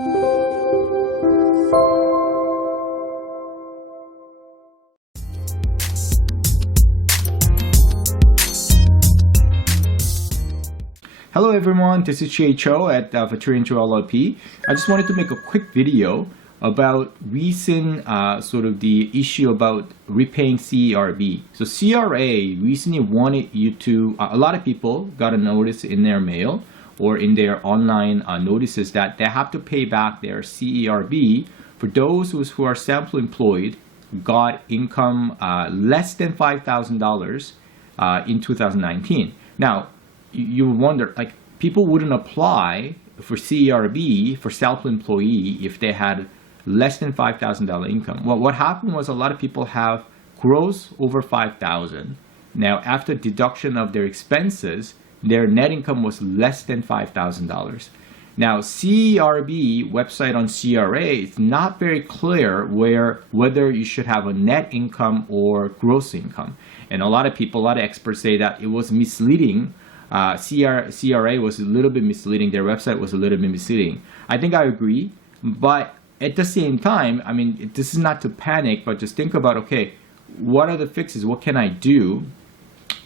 Hello everyone, this is Vaturi Cho at Vaturi Cho LLP. I just wanted to make a quick video about recent sort of the issue about repaying CERB. So CRA recently wanted you to, a lot of people got a notice in their mail or in their online notices that they have to pay back their CERB for those who are self-employed, got income less than $5,000 in 2019. Now, you wonder, like, people wouldn't apply for CERB for self-employee if they had less than $5,000 income. Well, what happened was a lot of people have gross over $5,000. Now, after deduction of their expenses, their net income was less than $5,000. Now, CERB website on CRA is not very clear whether you should have a net income or gross income. And a lot of people, a lot of experts say that it was misleading. CRA was a little bit misleading. Their website was a little bit misleading. I think I agree, but at the same time, I mean, this is not to panic, but just think about, okay, what are the fixes? What can I do?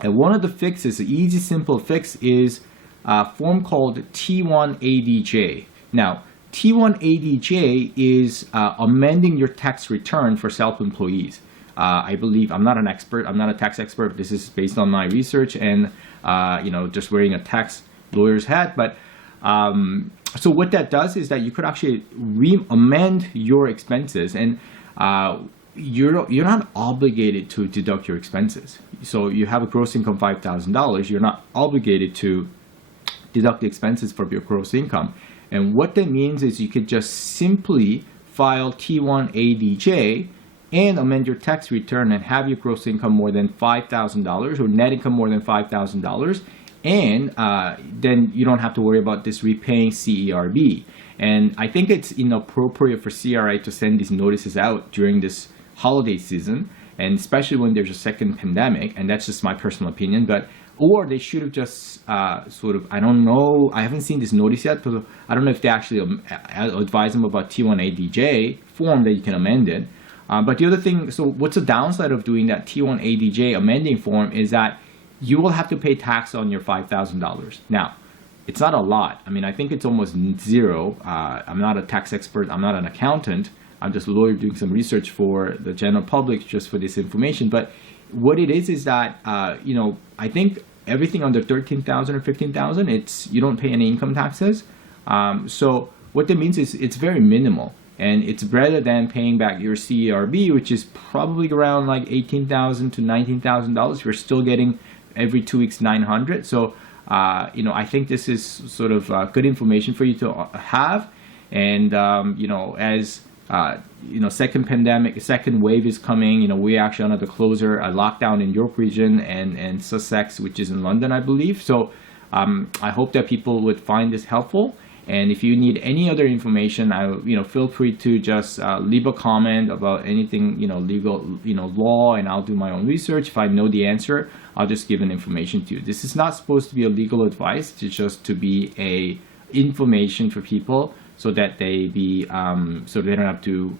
And one of the fixes, the easy, simple fix is a form called T1ADJ. Now, T1ADJ is amending your tax return for self-employees. I believe, I'm not an expert, I'm not a tax expert. This is based on my research and just wearing a tax lawyer's hat. But so what that does is that you could actually amend your expenses, and you're not obligated to deduct your expenses. So you have a gross income $5,000, you're not obligated to deduct the expenses from your gross income. And what that means is you could just simply file T1ADJ and amend your tax return and have your gross income more than $5,000 or net income more than $5,000, and then you don't have to worry about this repaying CERB. And I think it's inappropriate for CRA to send these notices out during this holiday season, and especially when there's a second pandemic, and that's just my personal opinion. Or they should have just I don't know, I haven't seen this notice yet, but I don't know if they actually advise them about T1ADJ form that you can amend it. But the other thing, so what's the downside of doing that T1ADJ amending form is that you will have to pay tax on your $5,000. Now, it's not a lot. I mean, I think it's almost zero. I'm not a tax expert. I'm not an accountant. I'm just a lawyer doing some research for the general public just for this information. But what it is that, I think everything under $13,000 or $15,000, you don't pay any income taxes. So what that means is it's very minimal. And it's better than paying back your CERB, which is probably around like $18,000 to $19,000. You're still getting every 2 weeks $900. So, I think this is sort of good information for you to have. And, as second wave is coming. We're actually under the closer lockdown in York region and Sussex, which is in London, I believe. So, I hope that people would find this helpful. And if you need any other information, feel free to just leave a comment about anything, legal, law, and I'll do my own research. If I know the answer, I'll just give an information to you. This is not supposed to be a legal advice. It's just to be a information for people so that they don't have to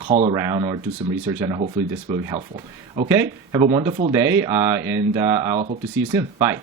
call around or do some research, and hopefully this will be helpful. Okay, have a wonderful day, and I'll hope to see you soon. Bye.